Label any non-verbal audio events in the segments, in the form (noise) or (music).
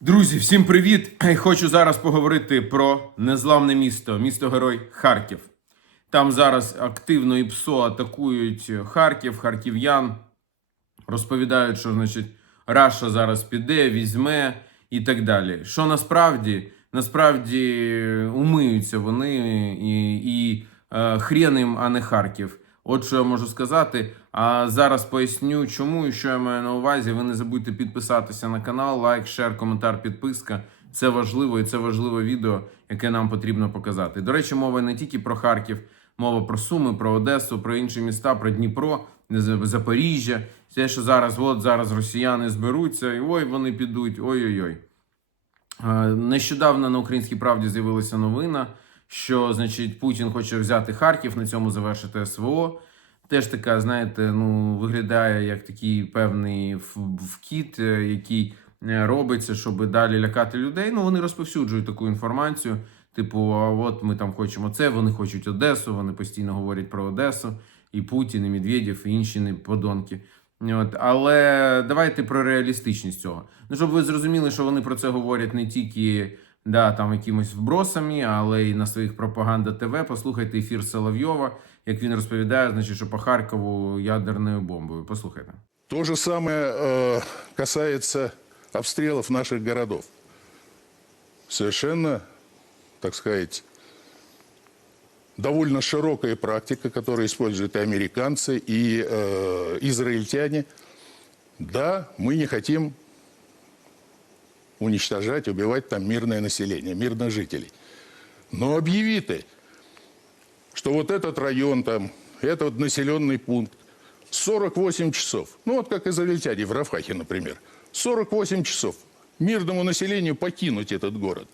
Друзі, всім привіт! (clears throat) Хочу зараз поговорити про незламне місто, місто Герой Харків. Там зараз активно і ПСО атакують Харків, харків'ян. Розповідають, що значить Раша зараз піде, візьме і так далі. Що насправді? Насправді умиються вони і, і е, хрен їм, а не Харків. От що я можу сказати. А зараз поясню, чому і що я маю на увазі. Ви не забудьте підписатися на канал, лайк, шер, коментар, підписка. Це важливо і це важливе відео, яке нам потрібно показати. До речі, мова не тільки про Харків, мова про Суми, про Одесу, про інші міста, про Дніпро, Запоріжжя. Те, що зараз, от зараз росіяни зберуться, і ой, вони підуть. Ой-ой-ой. Нещодавно на Українській правді з'явилася новина, що значить Путін хоче взяти Харків, на цьому завершити СВО. Теж така, знаєте, ну виглядає як такий певний вкіт, е, який е, робиться, щоб далі лякати людей. Ну вони розповсюджують таку інформацію. Типу, а от ми там хочемо це, вони хочуть Одесу, вони постійно говорять про Одесу, і Путін, і Медведєв, і інші не подонки. От, але давайте про реалістичність цього. Ну, щоб ви зрозуміли, що вони про це говорять не тільки да, там якимось вбросами, але й на своїх пропаганда ТВ. Послухайте ефір Соловйова, як він розповідає, значить, що по Харкову ядерною бомбою. Послухайте. То же самое э, касается обстрелов наших городов. Совершенно, так сказать, довольно широкая практика, которую используют и американцы, и э, израильтяне. Да, мы не хотим уничтожать, убивать там мирное население, мирных жителей. Но объяви ты, что вот этот район там, этот населенный пункт, 48 часов, ну вот как израильтяне в Рафахе, например, 48 часов мирному населению покинуть этот город.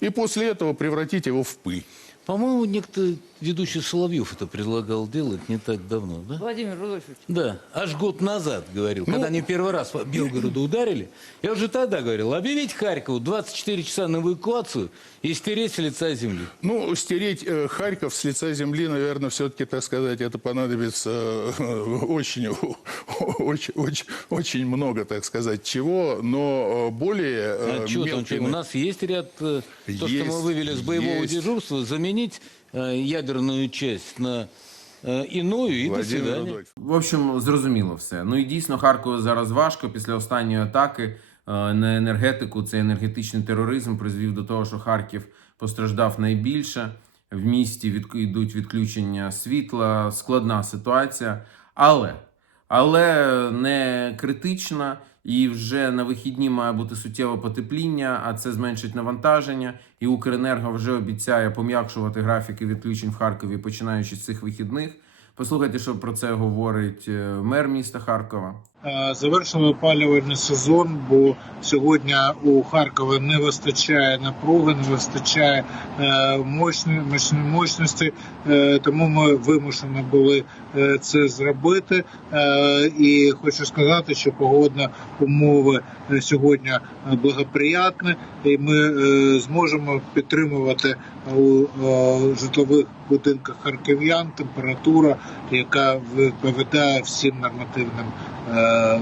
И после этого превратить его в пыль. По-моему, некто ведущий Соловьев это предлагал делать не так давно, да? Владимир Рудольфович, Да, аж год назад говорил, Ну- когда они первый раз по Белгороду ударили. Я уже тогда говорил, объявить Харькову 24 часа на эвакуацию и стереть с лица земли. Ну, стереть э, Харьков с лица земли, наверное, все-таки, так сказать, это понадобится э, (laughs) очень, (laughs) очень, очень, очень много, так сказать, чего, но э, более э, А там, чё? мелкими- У нас есть ряд, э, то, что Есть, мы вывели с боевого есть. дежурства, заменить ядерную часть на э, иную и до. Рудольфович. В общем, зрозуміло все. Ну і дійсно Харкову зараз важко після останньої атаки е, на енергетику. Цей енергетичний тероризм призвів до того, що Харків постраждав найбільше. В місті від, йдуть відключення світла, складна ситуація. Але, але не критична. І вже на вихідні має бути суттєве потепління, а це зменшить навантаження. І Укренерго вже обіцяє пом'якшувати графіки відключень в Харкові, починаючи з цих вихідних. Послухайте, що про це говорить е, мер міста Харкова. Е, Завершили опалювальний сезон, бо сьогодні у Харкова не вистачає напруги, не вистачає е, мощності, е, тому ми вимушені були це зробити. І хочу сказати, що погодні умови сьогодні благоприятні, і ми зможемо підтримувати у житлових будинках харків'ян температура, яка відповідає всім нормативним е.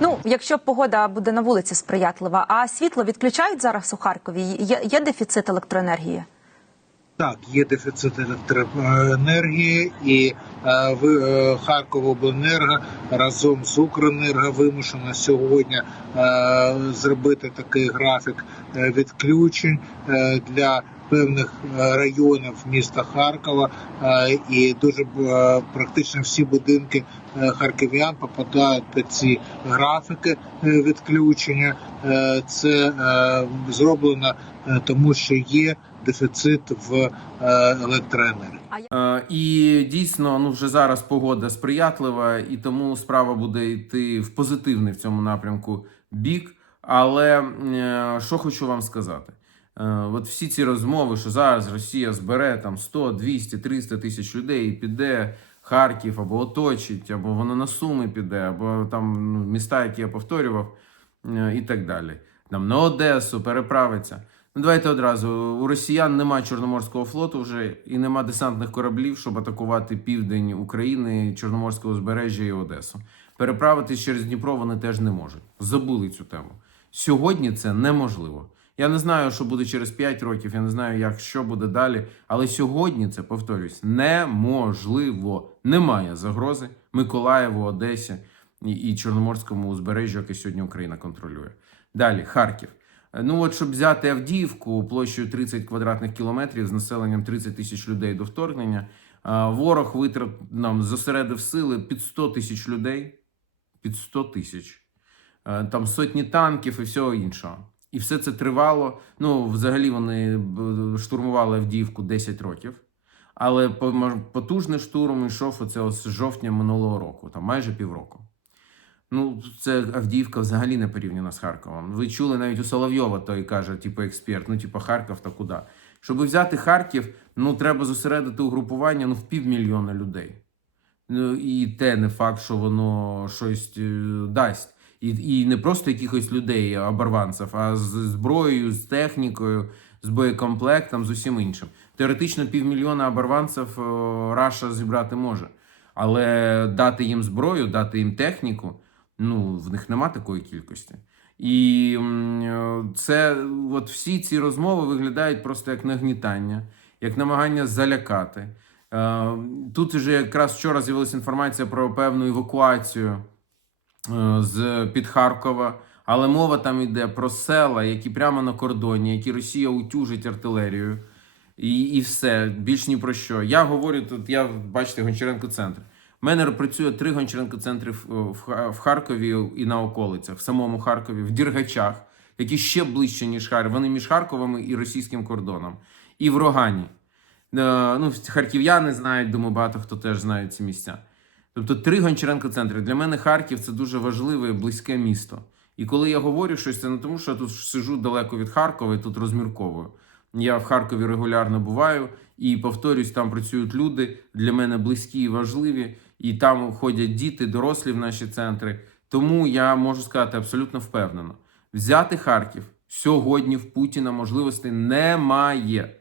Ну, якщо погода буде на вулиці сприятлива, а світло відключають зараз у Харкові. Є, є дефіцит електроенергії. Так, є дефіцит електроенергії, і е, е, Харковобленерго разом з Укренерго вимушено сьогодні е, зробити такий графік е, відключень е, для певних е, районів міста Харкова, е, і дуже е, практично всі будинки харків'ян попадають під ці графіки відключення. Це зроблено тому, що є дефіцит в електроенергії. І дійсно, ну вже зараз погода сприятлива, і тому справа буде йти в позитивний в цьому напрямку бік. Але е, що хочу вам сказати. Е, От всі ці розмови, що зараз Росія збере там 100, 200, 300 тисяч людей і піде Харків або оточить, або воно на Суми піде, або там ну, міста, які я повторював, е, і так далі. Там на Одесу переправиться. Ну, давайте одразу. У росіян немає Чорноморського флоту вже і нема десантних кораблів, щоб атакувати південь України, Чорноморського узбережжя і Одесу. Переправитись через Дніпро вони теж не можуть. Забули цю тему. Сьогодні це неможливо. Я не знаю, що буде через 5 років, я не знаю, як що буде далі. Але сьогодні це повторюсь, неможливо. Немає загрози Миколаєву, Одесі і, Чорноморському узбережжю, яке сьогодні Україна контролює. Далі Харків. Ну от щоб взяти Авдіївку площею 30 квадратних кілометрів з населенням 30 тисяч людей до вторгнення. Ворог витрат нам зосередив сили під 100 тисяч людей. Під 100 тисяч. Е, Там сотні танків і всього іншого. І все це тривало. Ну, взагалі, вони штурмували Авдіївку 10 років. Але потужний штурм йшов оце ось з жовтня минулого року, там майже півроку. Ну, це Авдіївка взагалі не порівняна з Харковом. Ви чули навіть у Соловйова, той каже, типу експерт, ну, типу, Харків та куди. Щоб взяти Харків, ну треба зосередити угрупування ну, в півмільйона людей. Ну, і те не факт, що воно щось е, дасть. І, і не просто якихось людей, оборванців, а з зброєю, з технікою, з боєкомплектом, з усім іншим. Теоретично півмільйона оборванців Раша зібрати може. Але дати їм зброю, дати їм техніку, ну, в них нема такої кількості. І це от всі ці розмови виглядають просто як нагнітання, як намагання залякати. Е, Тут вже якраз вчора з'явилася інформація про певну евакуацію з під Харкова. Але мова там йде про села, які прямо на кордоні, які Росія утюжить артилерією, і, і все більш ні про що. Я говорю тут. Я бачите, Гончаренко центр. У мене працює три Гончаренко центри Ха- в Харкові і на околицях, в самому Харкові, в Діргачах, які ще ближче, ніж Харків. Вони між Харковом і російським кордоном, і в Рогані. Е, ну, харків'яни знають, думаю, багато хто теж знає ці місця. Тобто три Гончаренко центри. Для мене Харків це дуже важливе, близьке місто. І коли я говорю щось, це не тому, що я тут сижу далеко від Харкова і тут розмірковую. Я в Харкові регулярно буваю і повторюсь, там працюють люди для мене близькі і важливі, і там ходять діти, дорослі в наші центри. Тому я можу сказати абсолютно впевнено: взяти Харків сьогодні в Путіна можливостей немає.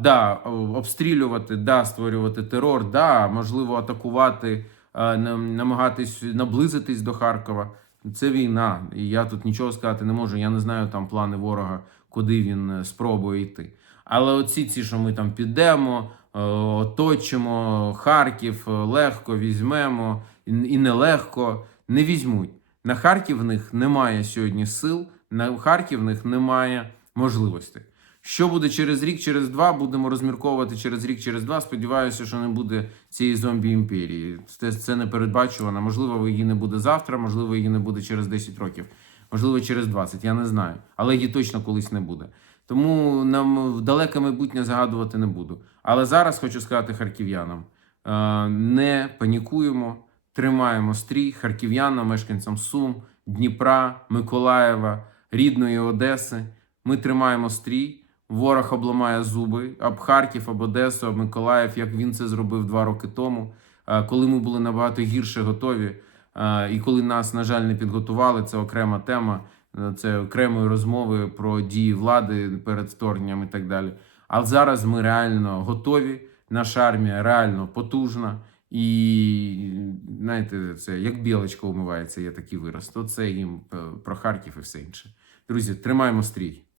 Да, обстрілювати, да, створювати терор, да, можливо, атакувати, а, намагатись наблизитись до Харкова. Це війна, і я тут нічого сказати не можу. Я не знаю там плани ворога, куди він е, спробує йти. Але оці ці, що ми там підемо, е, оточимо Харків, е, легко візьмемо і нелегко, не візьмуть. На Харків в них немає сьогодні сил, на Харків в них немає можливостей. Що буде через рік, через два, будемо розмірковувати через рік, через два. Сподіваюся, що не буде цієї зомбі імперії. Це, це не передбачувано. Можливо, її не буде завтра, можливо, її не буде через 10 років, можливо, через 20, я не знаю. Але її точно колись не буде. Тому нам в далеке майбутнє загадувати не буду. Але зараз хочу сказати харків'янам: е, не панікуємо, тримаємо стрій харків'янам, мешканцям Сум, Дніпра, Миколаєва, рідної Одеси. Ми тримаємо стрій. Ворог обламає зуби об Харків, об Одесу, об Миколаїв, як він це зробив два роки тому, е, коли ми були набагато гірше готові. е, І коли нас, на жаль, не підготували, це окрема тема, е, це окремої розмови про дії влади перед вторгненням і так далі. Але зараз ми реально готові. Наша армія реально потужна. І знаєте, це як білочка умивається, є такий вираз. То це їм про Харків і все інше. Друзі, тримаємо стрій.